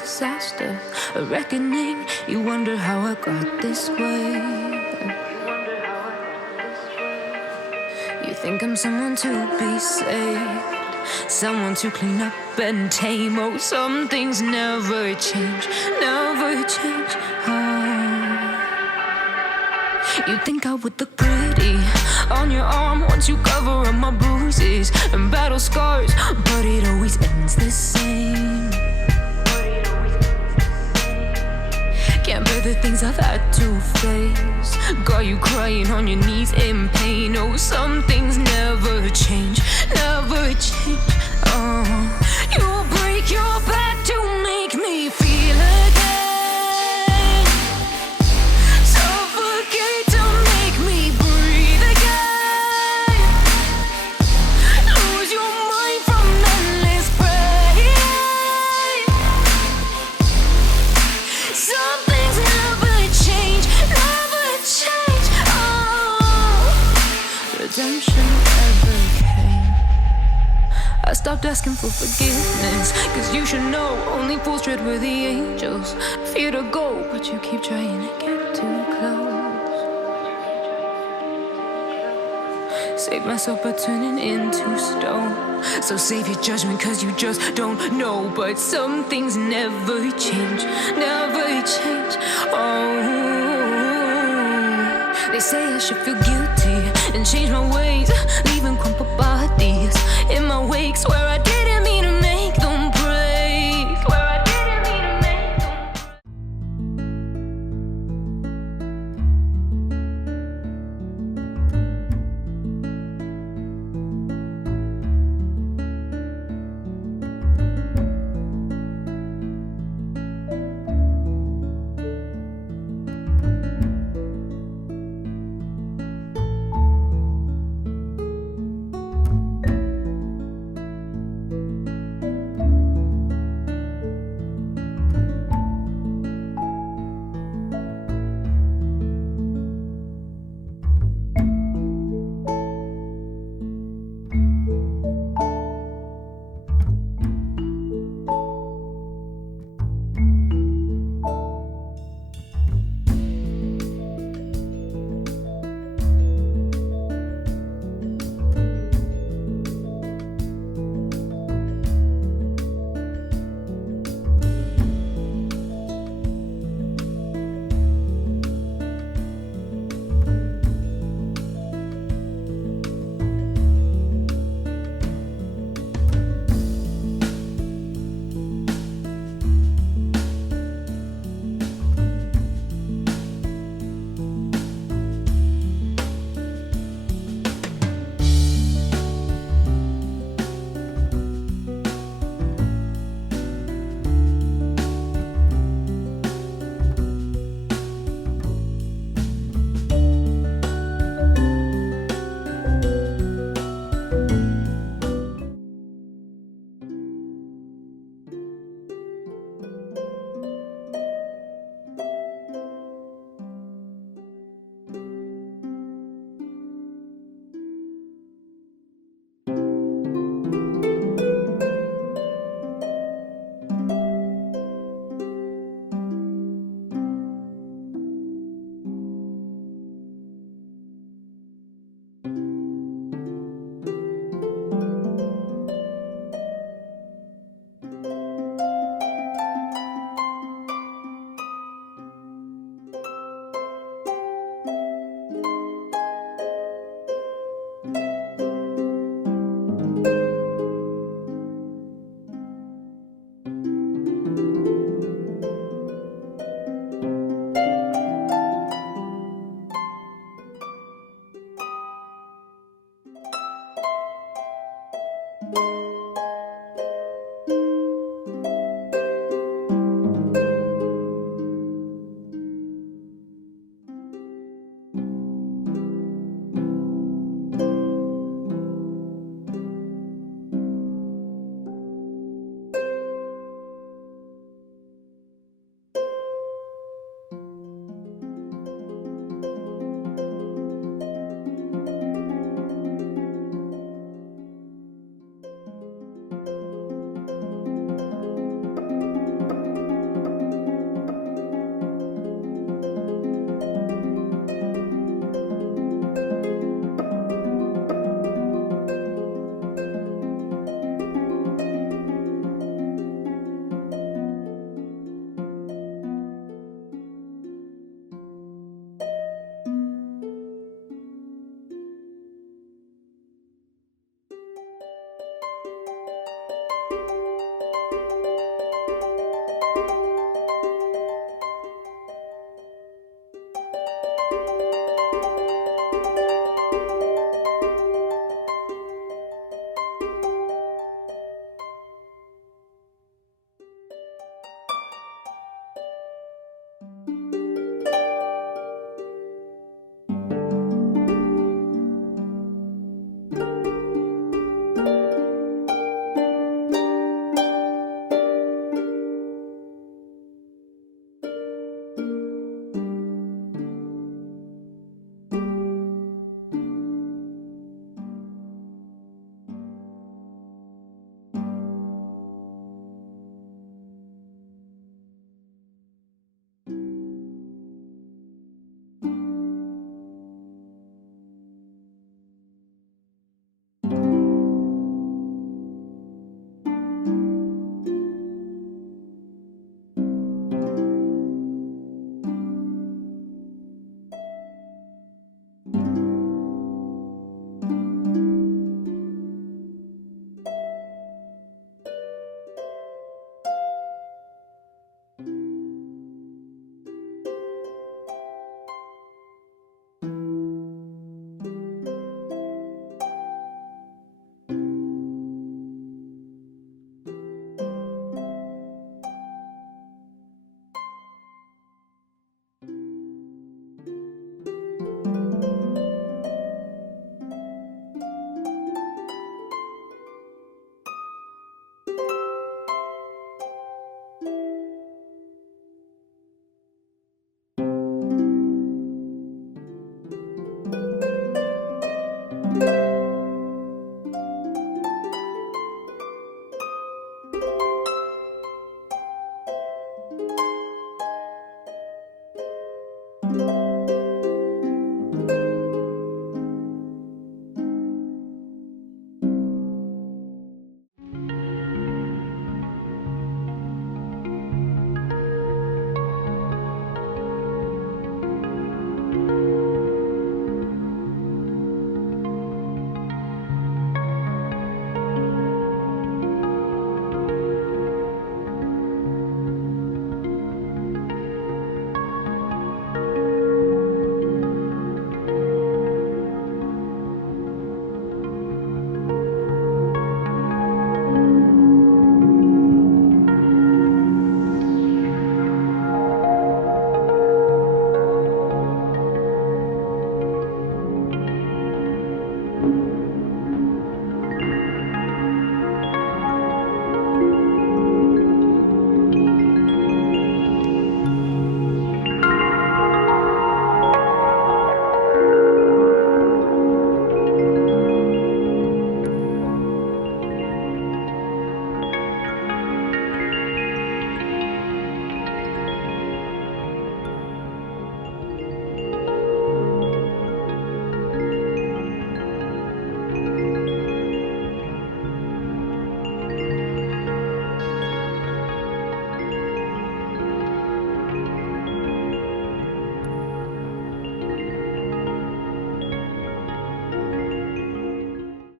Disaster, a reckoning. You wonder how I got this way. You think I'm someone to be saved, someone to clean up and tame. Oh, some things never change, never change. Oh. You think I would look pretty on your arm once you cover up my bruises and battle scars, but it always ends the same. Can't bear the things I've had to face. Got you crying on your knees in pain. Oh, some things never change, never change. Oh, you'll break your back to make me feel again. Suffocate to make me breathe again. Lose your mind from endless pain. Redemption ever came. I stopped asking for forgiveness, cause you should know only fools tread where the angels fear to go, but you keep trying to get too close. Save myself by turning into stone. So save your judgment cause you just don't know. But some things never change, never change. Oh, they say I should feel guilty and change my ways, leaving crumpled bodies in my wake. Swear I did